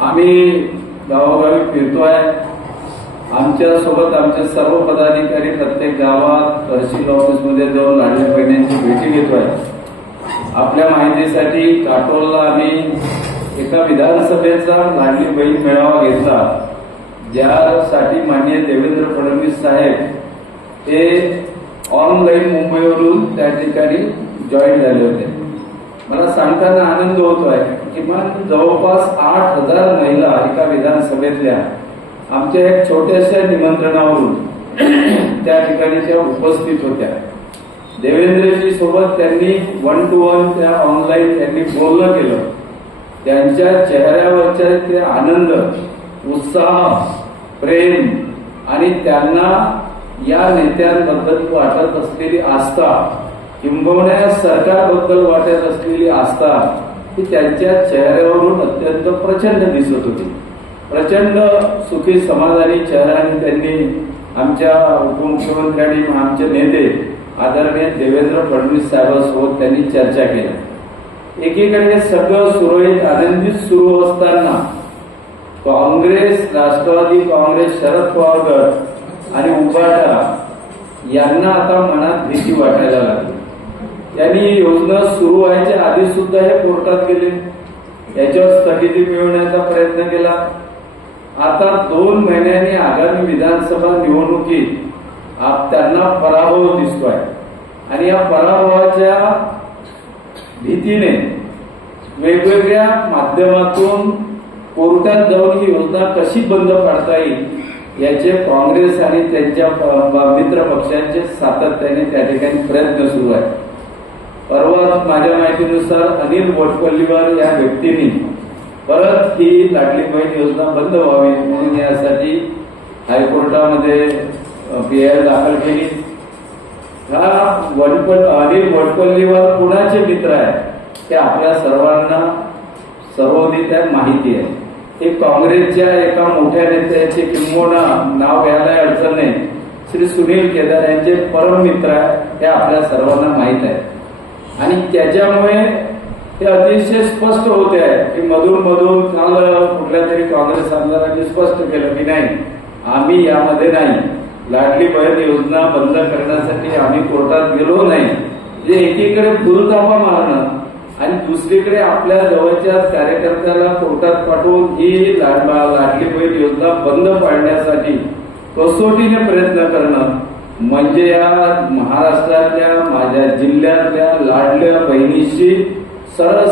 आम्ही गावोगावी फिरतोय। आमच्या सोबत आमचे सर्व पदाधिकारी प्रत्येक गावात तहसील ऑफिसमध्ये जाऊन लाडल्या बहिणींची भेटी घेतोय। आपल्या माहितीसाठी काटोलला आम्ही एका विधानसभेचा लाडली बहीण मेळावा घेतला, ज्यासाठी माननीय देवेंद्र फडणवीस साहेब हे ऑनलाईन मुंबईवरून त्या ठिकाणी जॉईन झाले होते। मला सांगताना आनंद होतोय, किमान जवळपास 8,000 महिला एका विधानसभेतल्या आमच्या एक छोट्याशा निमंत्रणावरून त्या ठिकाणी त्या उपस्थित होत्या। देवेंद्रजी सोबत त्यांनी 1 to 1 त्या ऑनलाईन त्यांनी बोलणं केलं। त्यांच्या चेहऱ्यावरच्या ते आनंद, उत्साह, प्रेम आणि त्यांना या नेत्यांबद्दल वाटत असलेली आस्था, किंबहुना सरकारबद्दल वाटत असलेली आस्था ही त्यांच्या चेहऱ्यावरून अत्यंत प्रचंड दिसत होती। प्रचंड सुखी समाधानी चेहऱ्याने त्यांनी आमच्या उपमुख्यमंत्री आणि आमचे नेते आदरणीय देवेंद्र फडणवीस साहेबांसोबत त्यांनी चर्चा केली। एकीकडे सगळं सुरळीत आनंदित सुरू असताना काँग्रेस, राष्ट्रवादी काँग्रेस, शरद पवार गट आणि उभाटा यांना आता मनात भीती वाटायला लागली। त्यांनी ही योजना सुरू व्हायच्या आधी सुद्धा हे कोर्टात गेले, याच्यावर स्थगिती मिळवण्याचा प्रयत्न केला। आता 2 महिन्यांनी आगामी विधानसभा निवडणुकीत त्यांना पराभव दिसतोय आणि या पराभवाच्या भीतीने वेगवेगळ्या माध्यमातून कोर्टात जाऊन ही योजना कशी बंद पाडता येईल याचे काँग्रेस आणि त्यांच्या मित्र पक्षांचे सातत्याने त्या ठिकाणी प्रयत्न सुरू आहेत। परवा माझ्या माहितीनुसार अनिल वटपल्लीवार या व्यक्तींनी परत ही लाडली बहीण योजना बंद व्हावी म्हणून यासाठी हायकोर्टामध्ये PI दाखल केली। हा अनिल वटपल्लीवार कुणाचे मित्र आहे ते आपल्या सर्वांना सर्वोदित माहिती आहे। हे काँग्रेसच्या एका मोठ्या नेत्याचे किंबहुना नाव घ्यायला अडचण नाही, श्री सुनील केदार यांचे परम मित्र आहे, हे आपल्या सर्वांना माहीत आहे। आणि त्याच्यामुळे ते अतिशय स्पष्ट होते आहे की मधून काल कुठल्या तरी काँग्रेस आमदारांनी स्पष्ट केलं की नाही, आम्ही यामध्ये नाही, लाडली बहीण योजना बंद करण्यासाठी आम्ही कोर्टात गेलो नाही। जे एकीकडे फुलतापा मारणं आणि दुसरीकडे आपल्या जवळच्या कार्यकर्त्याला कोर्टात पाठवून ही लाडली बहीण योजना बंद पाडण्यासाठी कसोटीने प्रयत्न करणं म्हणजे या महाराष्ट्रातल्या माझ्या जिल्ह्यातल्या लाडल्या बहिणीशी सरळ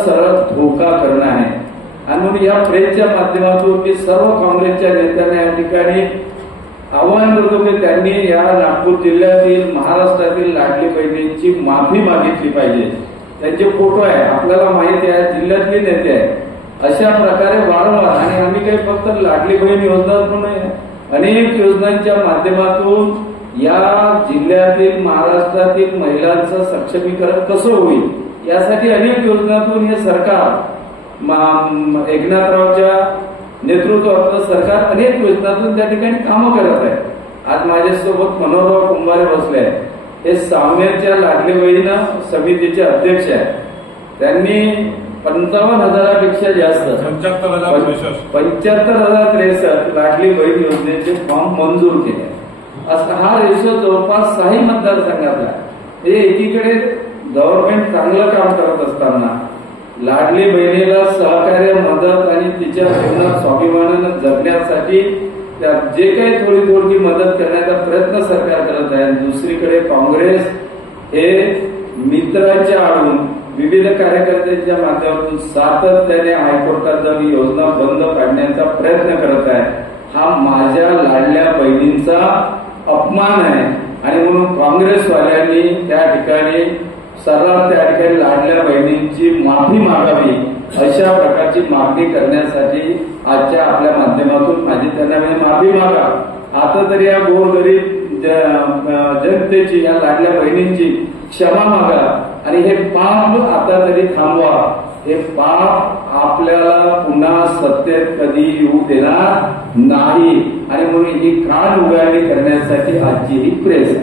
धोका करणं आहे। आणि म्हणून या प्रेसच्या माध्यमातून मी सर्व काँग्रेसच्या नेत्यांना या ठिकाणी आवाहन करतो की त्यांनी या नागपूर जिल्ह्यातील, महाराष्ट्रातील लाडली बहिणींची माफी मागितली पाहिजे। त्यांचे फोटो आहे, आपल्याला माहिती आहे, जिल्ह्यातले नेते आहे। अशा प्रकारे वारंवार, आणि आम्ही काही फक्त लाडली बहीण योजनाच नाही, अनेक योजनांच्या माध्यमातून या जिल्ह्यातील, महाराष्ट्रातील महिलांचं सक्षमीकरण कसं होईल यासाठी अनेक योजनातून हे सरकार, एकनाथरावच्या नेतृत्वातलं सरकार अनेक योजनातून त्या ठिकाणी कामं करत आहे। आज माझ्यासोबत मनोहरराव कुंभारे बसले आहेत, हे सावनेरच्या लाडली बहीण समितीचे अध्यक्ष आहेत। त्यांनी 55,000पेक्षा जास्त 75,063 लाडली बहीण योजनेचे फॉर्म मंजूर केले। असा हा रेशो जवळपास 6 मतदारसंघातला। हे एकीकडे गव्हर्नमेंट चांगलं काम करत असताना लाडली बहिणीला सहकार्य, मदत आणि तिच्या जीवनात स्वाभिमानानं जगण्यासाठी जे काही थोडी मदत करण्याचा प्रयत्न सरकार करत आहे। दुसरीकडे काँग्रेस हे मित्रांच्या आडून विविध कार्यकर्त्यांच्या माध्यमातून सातत्याने हायकोर्टात जाऊन योजना बंद पाडण्याचा प्रयत्न करत आहे। हा माझ्या लाडल्या बहिणींचा अपमान आहे आणि म्हणून काँग्रेसवाल्यांनी त्या ठिकाणी सर्वात त्या ठिकाणी लाडल्या बहिणींची माफी मागावी, अशा प्रकारची मागणी करण्यासाठी आजच्या आपल्या माध्यमातून माझी त्यांना माफी मागा। आता तरी या गोरगरीब जनतेची, या लाडल्या बहिणींची क्षमा मागा आणि हे पाप आता तरी थांबवा। हे पाप आपल्याला पुन्हा सत्तेत कधी येऊ देणार नाही आणि म्हणून ही कान उघडणी करण्यासाठी आजची ही प्रेस आहे।